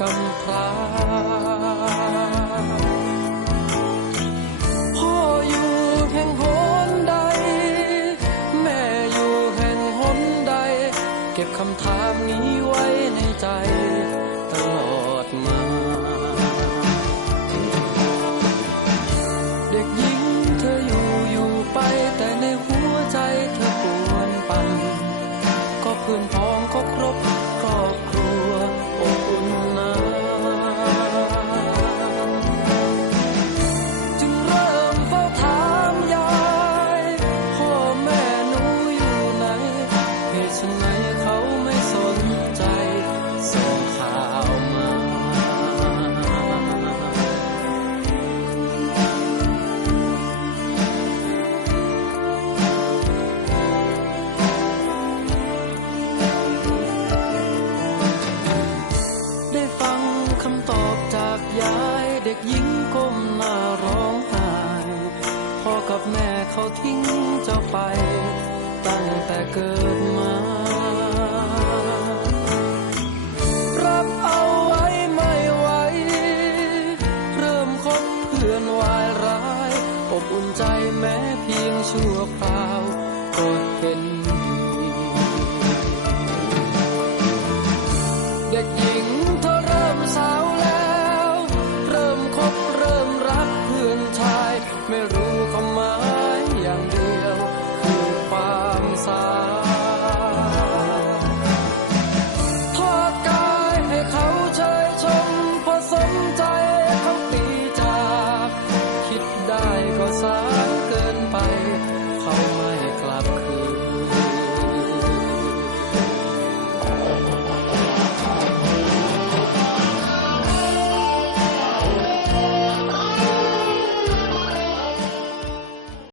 กำพร้าพ่ออยู่แห่งหนใดแม่อยู่แห่งหนใดเก็บคำถามนี้ไว้ในใจตลอดมาเด็กหญิงเธออยู่ไปแต่ในหัวใจเธอปวนปั่นก็เพื่อนพ้องก็ครบ